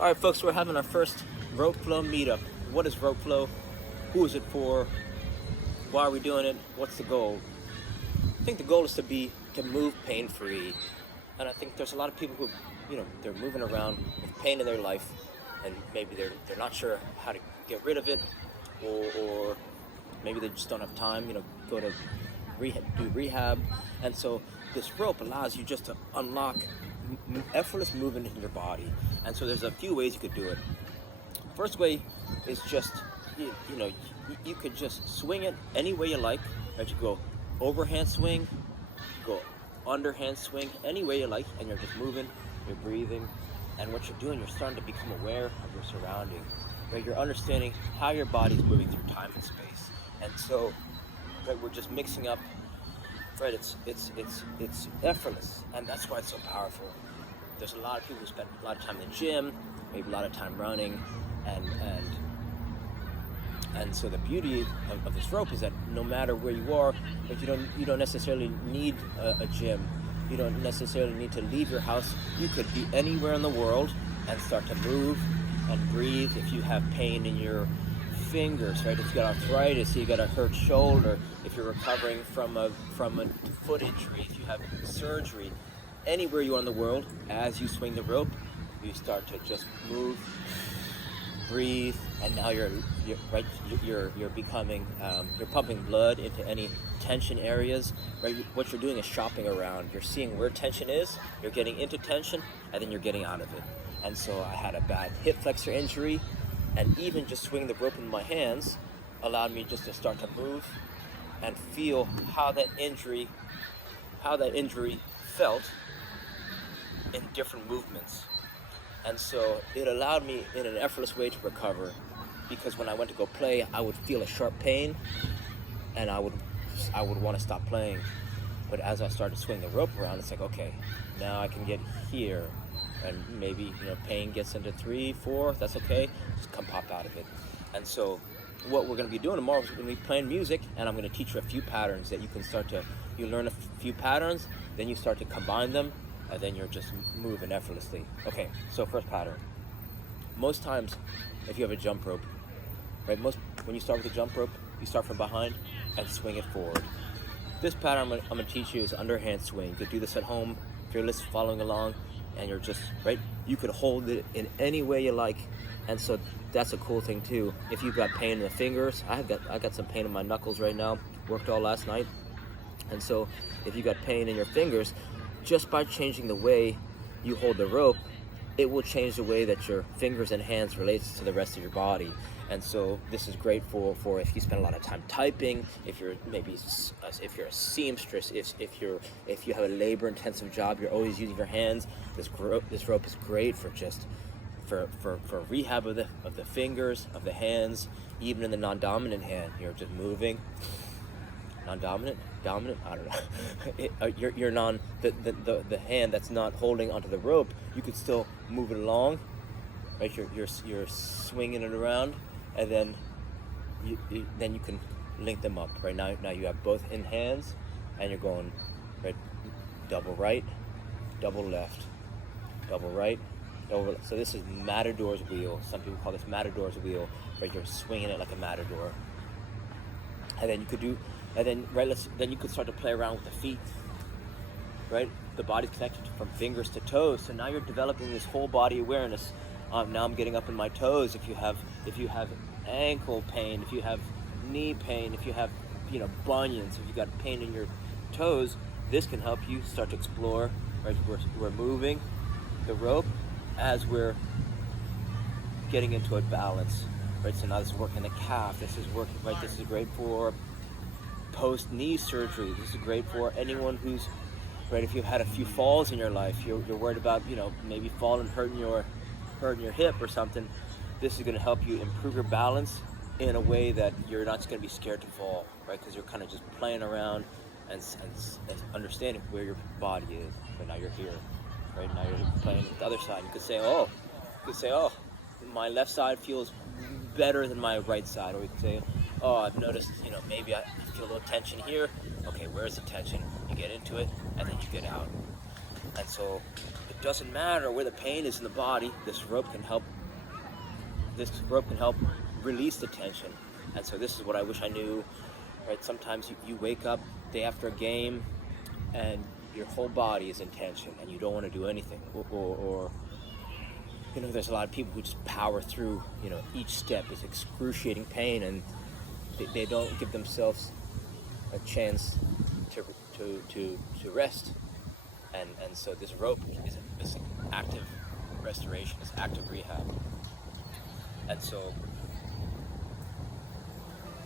All right, folks, we're having our first rope flow meetup. What is rope flow? Who is it for? Why are we doing it? What's the goal? I think the goal is to move pain-free, and I think there's a lot of people who, they're moving around with pain in their life, and maybe they're not sure how to get rid of it, or maybe they just don't have time. Go to do rehab, and so this rope allows you just to unlock effortless movement in your body. And so there's a few ways you could do it. First way is just you could just swing it any way you like. Right? You go overhand swing, go underhand swing, any way you like, and you're just moving, you're breathing, and what you're doing, you're starting to become aware of your surrounding. Right? You're understanding how your body's moving through time and space. And so right, we're just mixing up. Right, it's effortless, and that's why it's so powerful. There's a lot of people who spend a lot of time in the gym, maybe a lot of time running, and so the beauty of this rope is that no matter where you are, like you don't necessarily need a gym. You don't necessarily need to leave your house. You could be anywhere in the world and start to move and breathe. If you have pain in your fingers, right? If you got arthritis, you got a hurt shoulder, if you're recovering from a foot injury, if you have surgery, anywhere you are in the world, as you swing the rope, you start to just move, breathe, and now you're becoming you're pumping blood into any tension areas. Right? What you're doing is shopping around. You're seeing where tension is. You're getting into tension, and then you're getting out of it. And so I had a bad hip flexor injury. And even just swinging the rope in my hands allowed me just to start to move and feel how that injury felt in different movements. And so it allowed me in an effortless way to recover, because when I went to go play, I would feel a sharp pain and I would want to stop playing. But as I started to swing the rope around, it's like, okay, now I can get here. And maybe pain gets into 3, 4. That's okay. Just come pop out of it. And so, what we're going to be doing tomorrow is we're going to be playing music, and I'm going to teach you a few patterns that you can start to. You learn a few patterns, then you start to combine them, and then you're just moving effortlessly. Okay. So first pattern. Most times, if you have a jump rope, right? When you start with a jump rope, you start from behind and swing it forward. This pattern I'm going to teach you is underhand swing. You could do this at home if you're following along. And you're just, right, you could hold it in any way you like. And so that's a cool thing too. If you've got pain in the fingers, I got some pain in my knuckles right now, worked all last night. And so if you got pain in your fingers, just by changing the way you hold the rope, it will change the way that your fingers and hands relates to the rest of your body. And so this is great for if you spend a lot of time typing, if you're a seamstress, if you have a labor-intensive job, you're always using your hands. This rope is great for just for rehab of the fingers, of the hands, even in the non-dominant hand. You're just moving. Non-dominant, dominant, I don't know. You're the hand that's not holding onto the rope. You could still move it along, right? You're swinging it around, and then you can link them up. Right now you have both in hands, and you're going right, double right, double left, double right, double left. So this is Matador's wheel. Some people call this Matador's wheel. Right, you're swinging it like a matador, and then you could do. And then, then you could start to play around with the feet, right? The body's connected from fingers to toes, so now you're developing this whole body awareness. Now I'm getting up in my toes. If you have ankle pain, if you have knee pain, if you have bunions, if you got pain in your toes, this can help you start to explore. Right, we're moving the rope as we're getting into a balance. Right, so now this is working the calf. This is working. Right, this is great for post-knee surgery. This is great for anyone who's, right, if you've had a few falls in your life, you're worried about, maybe falling, hurting your hip or something. This is going to help you improve your balance in a way that you're not just going to be scared to fall, right? Because you're kind of just playing around and understanding where your body is. But now you're here, right? Now you're playing with the other side. You could say, oh, my left side feels better than my right side. Or you could say, oh, I've noticed, maybe I feel a little tension here. Okay, where's the tension? You get into it, and then you get out. And so it doesn't matter where the pain is in the body. This rope can help. This rope can help release the tension. And so this is what I wish I knew. Right? Sometimes you wake up day after a game, and your whole body is in tension, and you don't want to do anything. Or there's a lot of people who just power through. Each step is excruciating pain, and they don't give themselves a chance to rest. And so this rope is active restoration, is active rehab. And so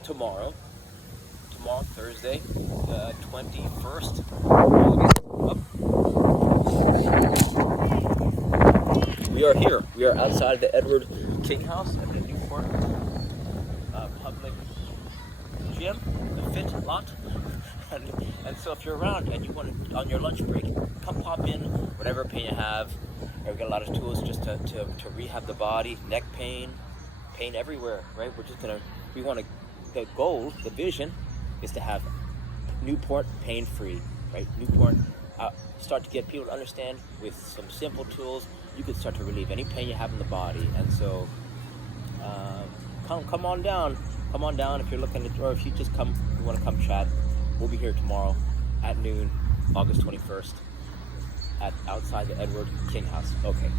tomorrow, Thursday, the 21st, we are here. We are outside the Edward King House at the Newport public gym, the fit lot. And so if you're around and you want to, on your lunch break, come pop in, whatever pain you have. We've got a lot of tools just to rehab the body, neck pain everywhere, right? The goal, the vision is to have Newport pain-free, right? Newport, start to get people to understand with some simple tools, you can start to relieve any pain you have in the body. And so come on down if you're looking at, or if you want to come chat. We'll be here tomorrow at noon, August 21st, outside the Edward King House. Okay.